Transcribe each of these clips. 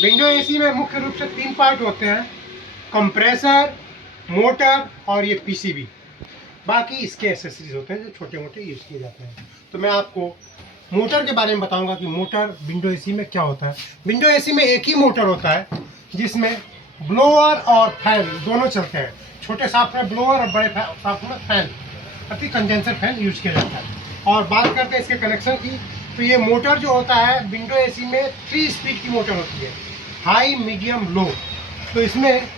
Window AC में मुख्य रूप से 3 पार्ट होते हैं, कंप्रेसर, मोटर और ये पीसीबी। बाकी इसके एसेसरीज होते हैं जो छोटे मोटे यूज़ किए जाते हैं। तो मैं आपको मोटर के बारे में बताऊंगा कि मोटर विंडो एसी में क्या होता है। विंडो एसी में एक ही मोटर होता है जिसमें ब्लोअर और फैन दोनों चलते हैं। छोटे साफ में ब्लोअर और बड़े साफ में फैन, अति कंडेंसर फैन यूज किया जाता है। और बात करते हैं इसके कनेक्शन की, तो ये मोटर जो होता है विंडो एसी में 3 स्पीड की मोटर होती है, हाई, मीडियम, लो। तो इसमें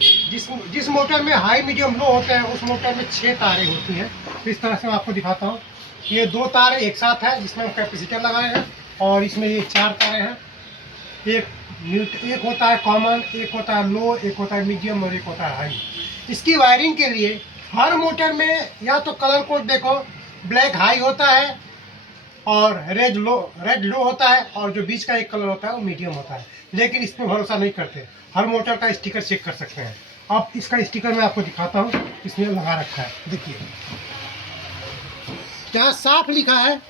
जिस मोटर में हाई, मीडियम, लो होते हैं उस मोटर में 6 तारें होती हैं। तो इस तरह से मैं आपको दिखाता हूँ। ये 2 तारें एक साथ है जिसमें हम कैपेसिटर लगाए हैं, और इसमें ये 4 तारें हैं। एक होता है कॉमन, एक होता है लो, एक होता है मीडियम और एक होता है हाई। इसकी वायरिंग के लिए हर मोटर में या तो कलर कोड देखो, ब्लैक हाई होता है और रेड लो होता है, और जो बीच का एक कलर होता है वो मीडियम होता है। लेकिन इस पर भरोसा नहीं करते, हर मोटर का स्टिकर चेक कर सकते हैं। अब इसका स्टिकर मैं आपको दिखाता हूँ, इसमें लगा रखा है, देखिए यहाँ साफ लिखा है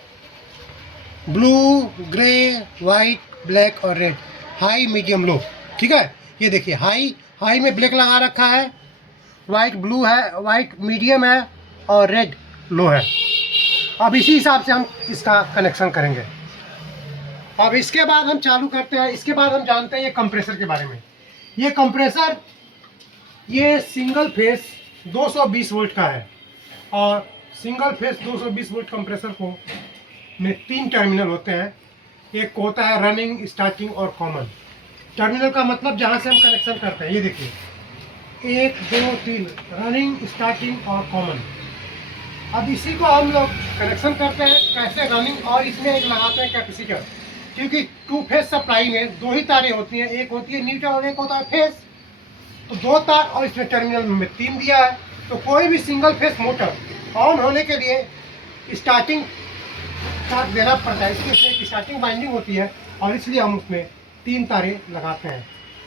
ब्लू, ग्रे, वाइट, ब्लैक और रेड, हाई, मीडियम, लो। ठीक है, ये देखिए हाई में ब्लैक लगा रखा है, वाइट ब्लू है, वाइट मीडियम है और रेड लो है। अब इसी हिसाब से हम इसका कनेक्शन करेंगे। अब इसके बाद हम चालू करते हैं। इसके बाद हम जानते हैं ये कंप्रेसर के बारे में। ये कंप्रेसर ये सिंगल फेस 220 वोल्ट का है, और सिंगल फेस 220 वोल्ट कंप्रेसर को में 3 टर्मिनल होते हैं। एक होता है रनिंग, स्टार्टिंग और कॉमन। टर्मिनल का मतलब जहाँ से हम कनेक्शन करते हैं, ये देखिए 1 2 3 रनिंग, स्टार्टिंग और कॉमन। अब इसी को हम लोग कनेक्शन करते हैं कैसे, रनिंग, और इसमें एक लगाते हैं कैपेसिटर। क्योंकि 2 फेज सप्लाई में 2 ही तारें होती हैं, एक होती है न्यूट्रल और एक होता है फेज। तो 2 तार और इसमें टर्मिनल में 3 दिया है। तो कोई भी सिंगल फेज मोटर ऑन होने के लिए स्टार्टिंग तार देना पड़ता है, इसलिए एक स्टार्टिंग बाइंडिंग होती है, और इसलिए हम उसमें 3 तारें लगाते हैं।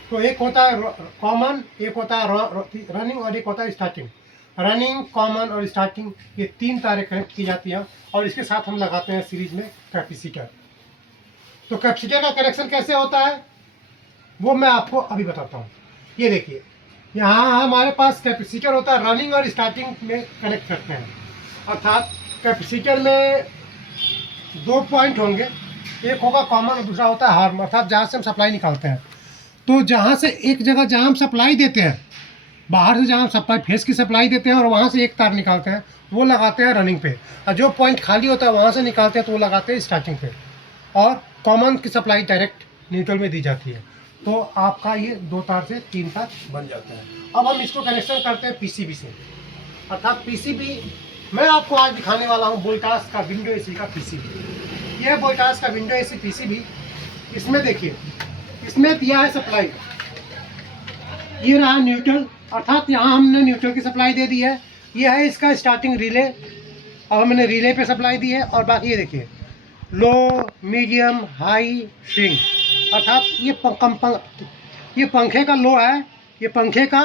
तो एक होता है कॉमन, एक होता है रनिंग और एक होता है स्टार्टिंग। रनिंग, कॉमन और स्टार्टिंग, ये 3 तारें कनेक्ट की जाती हैं, और इसके साथ हम लगाते हैं सीरीज में कैपेसिटर। तो कैपेसिटर का कनेक्शन कैसे होता है वो मैं आपको अभी बताता हूँ। ये देखिए यहाँ हमारे पास कैपेसिटर होता है, रनिंग और स्टार्टिंग में कनेक्ट करते हैं। अर्थात कैपेसिटर में 2 पॉइंट होंगे, एक होगा कॉमन और दूसरा होता है हार्म, अर्थात जहाँ से हम सप्लाई निकालते हैं। तो जहाँ से एक जगह जहाँ हम सप्लाई देते हैं, बाहर से जहाँ हम सप्लाई फेस की सप्लाई देते हैं और वहाँ से एक तार निकालते हैं, वो लगाते हैं रनिंग पे, और जो पॉइंट खाली होता है वहाँ से निकालते हैं तो वो लगाते हैं स्टार्टिंग पे, और कॉमन की सप्लाई डायरेक्ट न्यूट्रल में दी जाती है। तो आपका ये 2 तार से 3 तार बन जाता है। अब हम इसको कनेक्शन करते हैं पीसीबी से, अर्थात पीसीबी मैं आपको आज दिखाने वाला हूँ वोल्टास का विंडो एसी का पीसीबी। यह वोल्टास का विंडो एसी पीसीबी, इसमें देखिए इसमें दिया है सप्लाई, ये रहा न्यूट्रल, अर्थात यहाँ हमने न्यूट्रल की सप्लाई दे दी है। ये है इसका स्टार्टिंग रिले, और हमने रिले पे सप्लाई दी है। और बाकी ये देखिए लो, मीडियम, हाई, स्विंग, अर्थात ये पंखे का लो है, ये पंखे का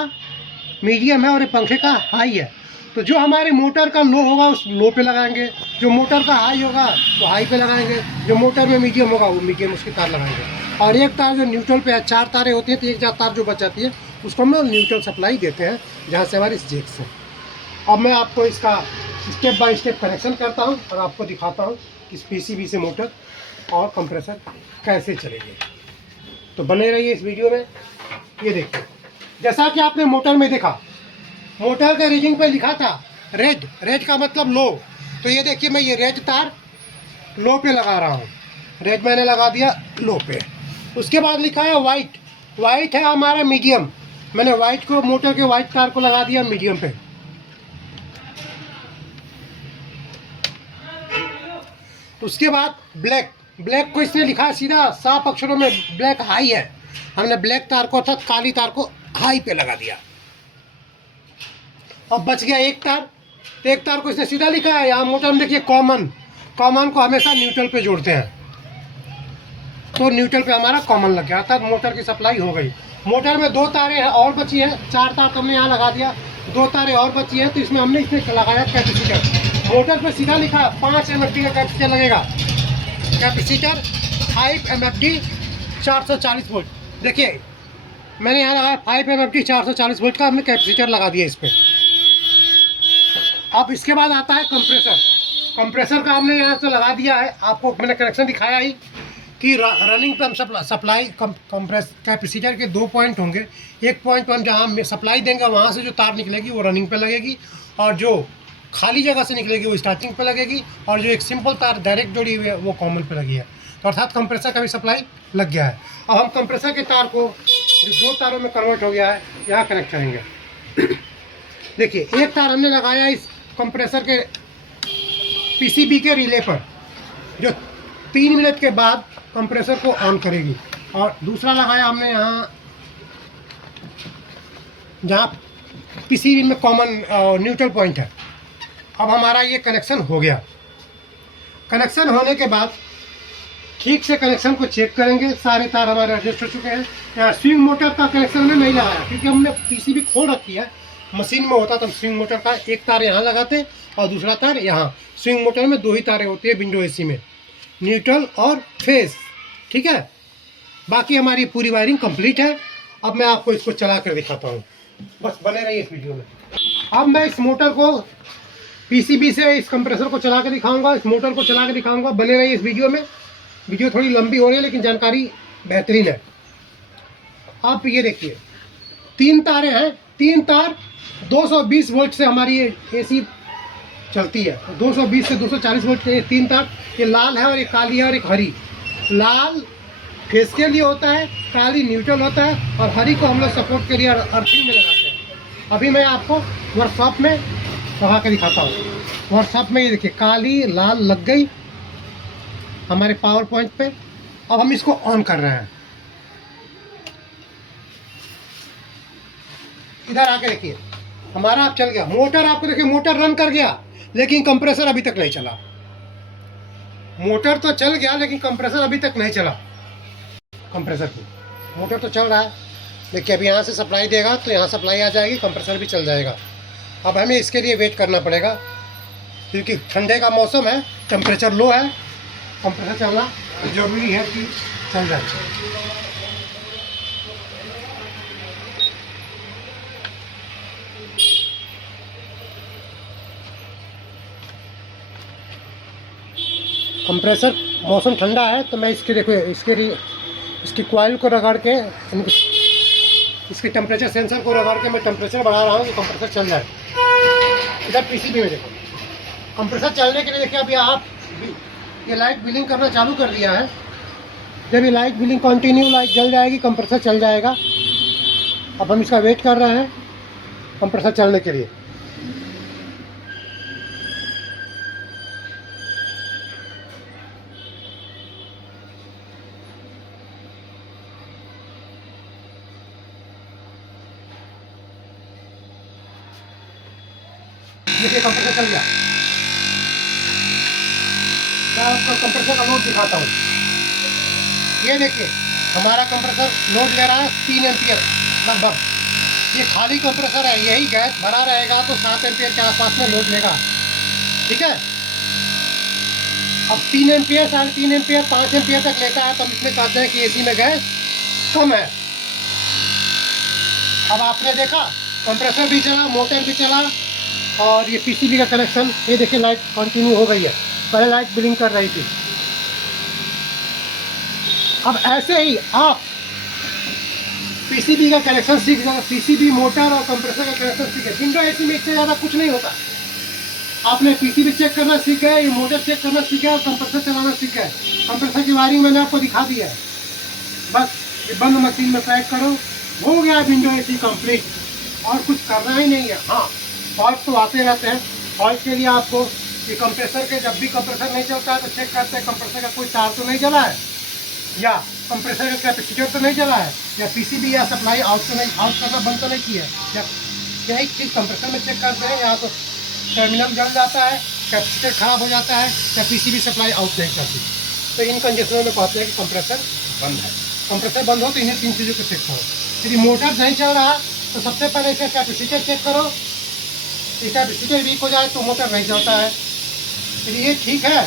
मीडियम है और ये पंखे का हाई है। तो जो हमारे मोटर का लो होगा उस लो पे लगाएंगे, जो मोटर का हाई होगा तो हाई पे लगाएंगे, जो मोटर में मीडियम होगा वो मीडियम उसकी तार लगाएंगे। और एक तार जो न्यूट्रल पे है, 4 तारें होती हैं, तो एक तार जो बच जाती है उसको हम लोग न्यूट्रल सप्लाई देते हैं, जहाँ से हमारी जैक्स है। अब मैं आपको इसका स्टेप बाय स्टेप कनेक्शन करता हूँ और आपको दिखाता हूँ कि इस पीसीबी से मोटर और कंप्रेसर कैसे चलेंगे। तो बने रहिए इस वीडियो में। ये देखिए जैसा कि आपने मोटर में देखा, मोटर के रीडिंग पे लिखा था रेड का मतलब लो। तो ये देखिए मैं ये रेड तार लो पे लगा रहा हूँ, रेड मैंने लगा दिया लो पे। उसके बाद लिखा है वाइट है हमारा मीडियम, मैंने वाइट को, मोटर के वाइट तार को लगा दिया मीडियम पे। उसके बाद ब्लैक को इसने लिखा है सीधा साफ अक्षरों में, ब्लैक हाई है, हमने ब्लैक तार को अर्थात काली तार को हाई पे लगा दिया। अब बच गया एक तार, तो एक तार को इसने सीधा लिखा है यहाँ मोटर में देखिए कॉमन को हमेशा न्यूट्रल पे जोड़ते हैं, तो न्यूट्रल पे हमारा कॉमन लग गया, अर्थात मोटर की सप्लाई हो गई। मोटर में 2 तारें हैं और बची हैं, 4 तार तो हमने यहाँ लगा दिया, 2 तारें और बची हैं, तो इसमें हमने लगाया कैपेसिटर। मोटर पे सीधा लिखा 5 MFD का कैपेसिटर लगेगा, कैपेसिटर 5 MFD 440 वोल्ट। देखिए मैंने यहाँ लगाया 5 MFT 440 वोल्ट का हमने कैपेसिटर लगा दिया इस पर। अब इसके बाद आता है कंप्रेसर। कंप्रेसर का हमने यहाँ से लगा दिया है, आपको मैंने कनेक्शन दिखाया ही कि रनिंग पे हम सप्लाई कंप्रेस कैपेसिटर के 2 पॉइंट होंगे। एक पॉइंट पर हम जहाँ सप्लाई देंगे वहाँ से जो तार निकलेगी वो रनिंग पे लगेगी, और जो खाली जगह से निकलेगी वो स्टार्टिंग पे लगेगी, और जो एक सिंपल तार डायरेक्ट जोड़ी हुई है वो कॉमन पे लगी है। तो अर्थात कंप्रेसर का भी सप्लाई लग गया है। अब हम कंप्रेसर के तार को जो 2 तारों में कन्वर्ट हो गया है यहाँ कनेक्ट करेंगे। देखिए एक तार हमने लगाया इस कंप्रेसर के पीसीबी के रिले पर, जो 3 मिनट के बाद कंप्रेसर को ऑन करेगी, और दूसरा लगाया हमने यहाँ जहाँ पीसीबी में कॉमन न्यूट्रल पॉइंट है। अब हमारा ये कनेक्शन हो गया। कनेक्शन होने के बाद ठीक से कनेक्शन को चेक करेंगे। सारे तार हमारे एडजस्ट हो चुके हैं। यहाँ स्विंग मोटर का कनेक्शन हमने नहीं लगाया क्योंकि हमने पीसीबी खोल रखी है। मशीन में होता तो स्विंग मोटर का एक तार यहाँ लगाते और दूसरा तार यहाँ। स्विंग मोटर में 2 ही तारें होती है विंडो एसी में, न्यूट्रल और फेस, ठीक है। बाकी हमारी पूरी वायरिंग कंप्लीट है। अब मैं आपको इसको चला कर दिखाता हूँ, बस बने रहिए इस वीडियो में। अब मैं इस मोटर को पीसीबी से इस कंप्रेसर को चला कर दिखाऊंगा, इस मोटर को चला कर दिखाऊंगा। बने रहिए इस वीडियो में। वीडियो थोड़ी लंबी हो रही है लेकिन जानकारी बेहतरीन है। आप ये देखिए 3 तारें हैं, 3 तार 220 वोल्ट से हमारी एसी चलती है। 220 से 240 वोल्ट के 3 तार, ये लाल है और ये काली है और एक हरी। लाल फेस के लिए होता है, काली न्यूट्रल होता है, और हरी को हम लोग सपोर्ट के लिए अर्थिंग में लगाते हैं। अभी मैं आपको वर्कशॉप में लगा के दिखाता हूँ। वर्कशॉप में ये देखिए काली लाल लग गई हमारे पावर पॉइंट पे। अब हम इसको ऑन कर रहे हैं। इधर आके देखिए हमारा आप चल गया मोटर। आपको देखिए मोटर रन कर गया लेकिन कंप्रेसर अभी तक नहीं चला। मोटर तो चल गया लेकिन कंप्रेसर अभी तक नहीं चला। कंप्रेसर की मोटर तो चल रहा है, देखिए अभी यहाँ से सप्लाई देगा तो यहाँ सप्लाई आ जाएगी, कंप्रेसर भी चल जाएगा। अब हमें इसके लिए वेट करना पड़ेगा क्योंकि ठंडे का मौसम है, टेम्परेचर लो है, कंप्रेसर चलना जरूरी है कि चल जाए। कंप्रेसर मौसम ठंडा है तो मैं इसके देखो इसकी कॉइल को रगड़ के इसके टेम्परेचर सेंसर को रगड़ के मैं टेम्परेचर बढ़ा रहा हूँ कि कंप्रेसर चल जाए। इधर पीसीबी में देखो कंप्रेसर चलने के लिए देखिए अभी आप ये लाइट बिलिंग करना चालू कर दिया है। जब ये लाइट बिलिंग कंटिन्यू लाइट जल जाएगी कंप्रेसर चल जाएगा। अब हम इसका वेट कर रहे हैं कंप्रेसर चलने के लिए। देखिए कंप्रेसर चल गया। मैं आपको कंप्रेसर का लोड दिखाता हूँ। ये देखिए हमारा कंप्रेसर लोड ले रहा है 3 एम्पियर लगभग। ये खाली कंप्रेसर है, यही गैस भरा रहेगा तो 7 एम्पियर के आसपास में लोड लेगा, ठीक है। अब 3 एम्पियर 3.5 एम्पियर 5 एम्पियर तक लेता है तो हम इसमें कहते हैं कि एसी में गैस कम है। अब आपने देखा कंप्रेसर भी चला, मोटर भी चला, और ये पीसीबी का कनेक्शन ये देखिए लाइट कंटिन्यू हो गई है। पहले लाइट ब्लिंक कर रही थी। अब ऐसे ही आप पीसीबी का कनेक्शन सीख जाए। पीसीबी मोटर और कंप्रेसर का कनेक्शन सीखे। विंडो एसी में इससे ज़्यादा कुछ नहीं होता। आपने पीसीबी चेक करना सीख गए, ये मोटर चेक करना सीख गए और कंप्रेसर चलाना सीख गए। कंप्रेसर की वायरिंग मैंने आपको दिखा दी है। बस ये बंद मशीन में पैक करो, हो गया विंडो एसी कंप्लीट, और कुछ करना ही नहीं है। हाँ फॉल्ट तो आते रहते हैं। फॉल्ट के लिए आपको ये कंप्रेसर के जब भी कंप्रेसर नहीं चलता है तो चेक करते हैं कंप्रेसर का कोई तार तो नहीं जला है, या कंप्रेसर का कैपेसिटर तो नहीं जला है, या पीसीबी या सप्लाई आउट करना बंद तो नहीं किया है। या एक चीज़ कंप्रेसर में चेक करते हैं, या तो टर्मिनल जल जाता है, कैपेसिटर खराब हो जाता है, या पीसीबी सप्लाई आउट नहीं करती। तो इन कंडीशनों में कहते हैं कि कंप्रेसर बंद है। कंप्रेसर बंद हो तो इन्हें 3 चीज़ों को चेक करो। यदि मोटर नहीं चल रहा तो सबसे पहले इसे कैपेसिटर चेक करो। कैपेसिटर वीक हो जाए तो मोटर नहीं चलता है। यदि ये ठीक है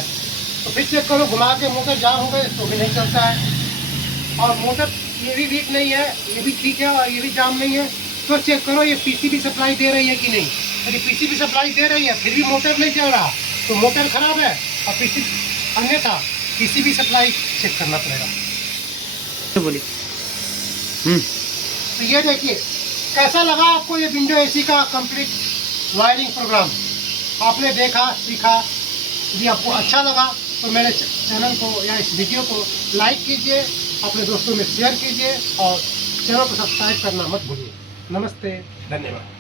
तो फिर चेक करो, घुमा के मोटर जाम हो गए तो भी नहीं चलता है। और मोटर ये भी वीक नहीं है, ये भी ठीक है और ये भी जाम नहीं है। तो चेक करो ये पीसीबी सप्लाई दे रही है कि नहीं। यदि पीसीबी सप्लाई दे रही है फिर भी मोटर नहीं चल रहा तो मोटर खराब है, और पीसीबी अन्यथा पीसीबी सप्लाई चेक करना पड़ेगा। तो बोलिए। तो ये देखिए कैसा लगा आपको ये विंडो एसी का कंप्लीट वायरिंग प्रोग्राम। आपने देखा, सीखा। यदि आपको अच्छा लगा तो मेरे चैनल को या इस वीडियो को लाइक कीजिए, अपने दोस्तों में शेयर कीजिए और चैनल को सब्सक्राइब करना मत भूलिए। नमस्ते, धन्यवाद।